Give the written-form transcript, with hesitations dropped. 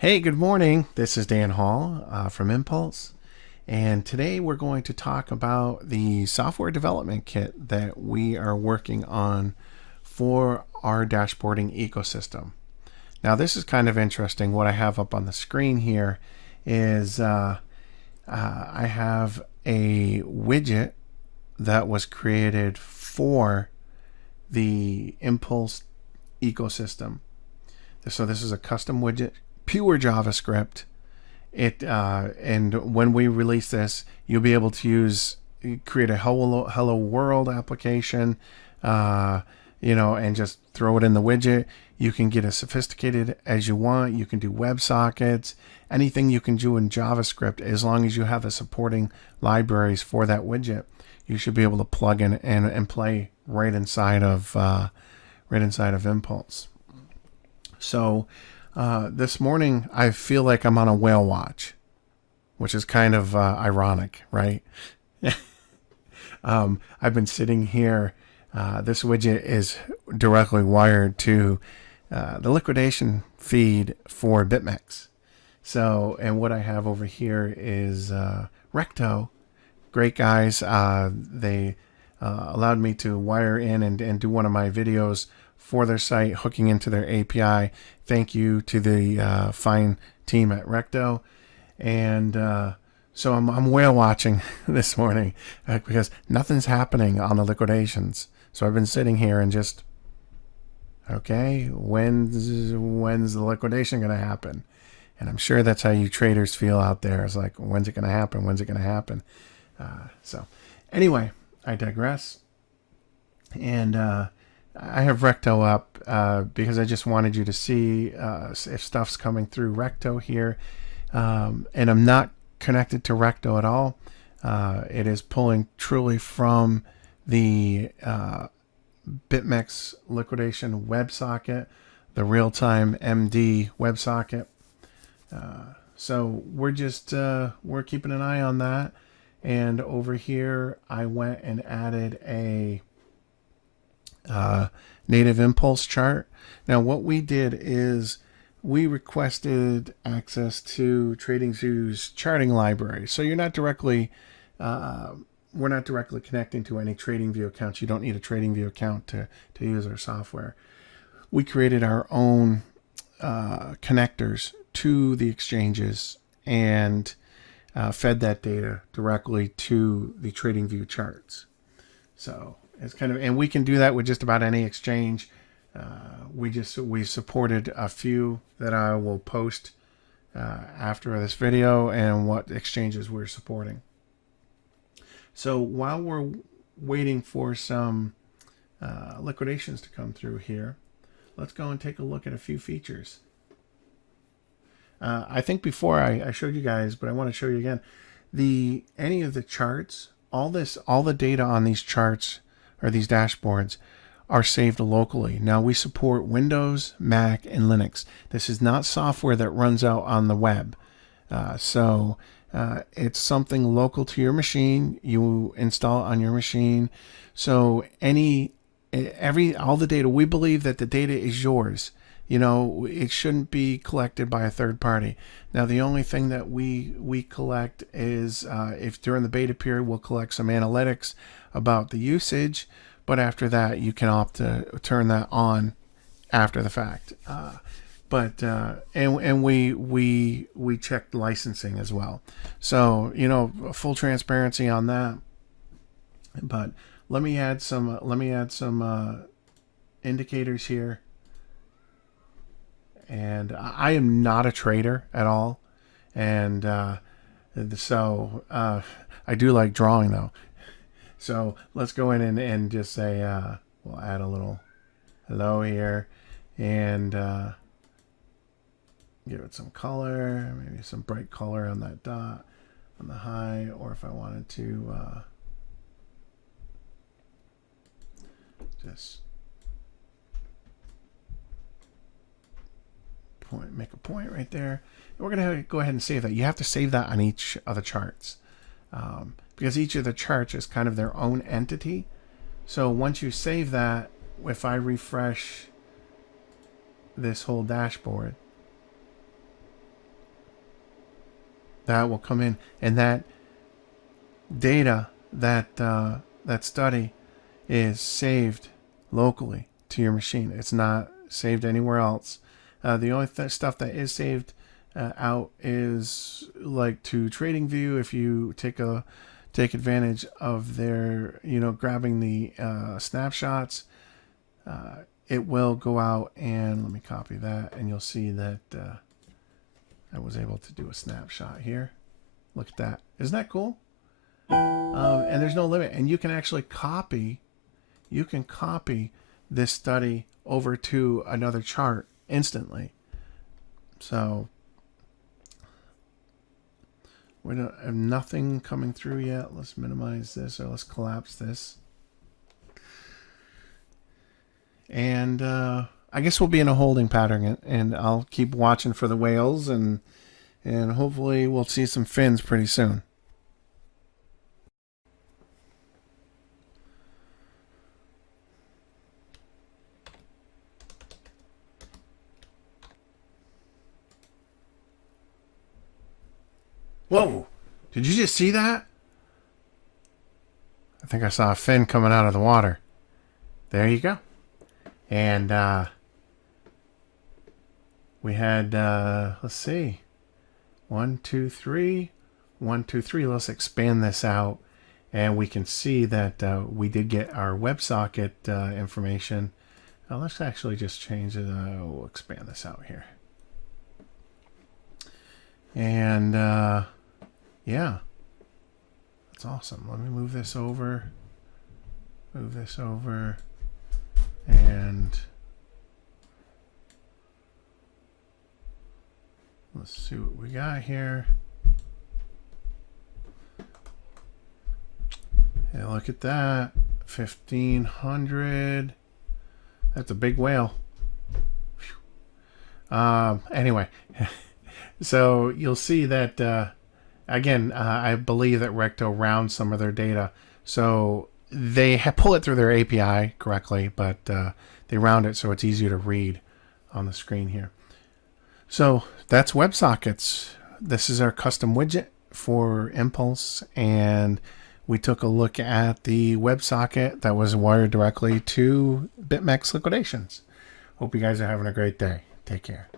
Hey, good morning. This is Dan Hall from Impulze, and today we're going to talk about the software development kit that we are working on for our dashboarding ecosystem. Now, this is kind of interesting. What I have up on the screen here is I have a widget that was created for the Impulze ecosystem. So this is a custom widget, pure JavaScript. And when we release this, you'll be able to create a hello world application, and just throw it in the widget. You can get as sophisticated as you want. You can do WebSockets, anything you can do in JavaScript, as long as you have the supporting libraries for that widget. You should be able to plug in and play right inside of Impulze. So this morning, I feel like I'm on a whale watch, which is kind of ironic, right? I've been sitting here. This widget is directly wired to the liquidation feed for BitMex. So, and what I have over here is rek.to. Great guys. They allowed me to wire in and do one of my videos for their site, hooking into their API. Thank you to the fine team at rek.to. And so I'm whale watching this morning because nothing's happening on the liquidations. So I've been sitting here and just, okay, when's the liquidation going to happen? And I'm sure that's how you traders feel out there. It's like, when's it going to happen? When's it going to happen? So anyway, I digress. And I have rek.to up because I just wanted you to see if stuff's coming through rek.to here. And I'm not connected to rek.to at all. It is pulling truly from the BitMex Liquidation WebSocket, the real-time MD WebSocket. So we're keeping an eye on that. And over here, I went and added a native Impulze chart. Now, what we did is we requested access to TradingView's charting library. So you're not directly, we're not directly connecting to any TradingView accounts. You don't need a TradingView account to use our software. We created our own connectors to the exchanges and fed that data directly to the TradingView charts. So it's kind of, and we can do that with just about any exchange. We supported a few that I will post after this video and what exchanges we're supporting. So while we're waiting for some liquidations to come through here, let's go and take a look at a few features. I think before I showed you guys, but I want to show you again, any of the charts, all the data on these charts or these dashboards are saved locally. Now we support Windows, Mac, and Linux. This is not software that runs out on the web. So it's something local to your machine. You install it on your machine. So all the data, we believe that the data is yours. You know, it shouldn't be collected by a third party. Now, the only thing that we collect is if during the beta period, we'll collect some analytics about the usage. But after that, you can opt to turn that on after the fact. And we check licensing as well. So, you know, full transparency on that. But let me add some indicators here. And I am not a trader at all. And so I do like drawing though. So let's go in and just say, we'll add a little hello here and give it some color, maybe some bright color on that dot on the high, or if I wanted to just make a point right there. And we're going to go ahead and save that. You have to save that on each of the charts because each of the charts is kind of their own entity. So once you save that, if I refresh this whole dashboard, that will come in, and that data, that study is saved locally to your machine. It's not saved anywhere else. The only stuff that is saved out is like to TradingView. If you take advantage of their, grabbing the snapshots, it will go out, and let me copy that, and you'll see that I was able to do a snapshot here. Look at that. Isn't that cool? And there's no limit, and you can actually copy this study over to another chart instantly. So we don't have nothing coming through yet. Let's minimize this, or let's collapse this. And I guess we'll be in a holding pattern, and I'll keep watching for the whales, and hopefully we'll see some fins pretty soon. Whoa! Did you just see that? I think I saw a fin coming out of the water. There you go. And we had, let's see, 1, 2, 3, 1, 2, 3. Let's expand this out, and we can see that we did get our WebSocket information. Let's actually just change it. We'll expand this out here. And yeah, that's awesome. Let me move this over. And let's see what we got here. Yeah, look at that. 1,500. That's a big whale. Anyway, so you'll see that, again, I believe that rek.to rounds some of their data. So they pull it through their API correctly, but they round it so it's easier to read on the screen here. So that's WebSockets. This is our custom widget for Impulse, and we took a look at the WebSocket that was wired directly to BitMex Liquidations. Hope you guys are having a great day. Take care.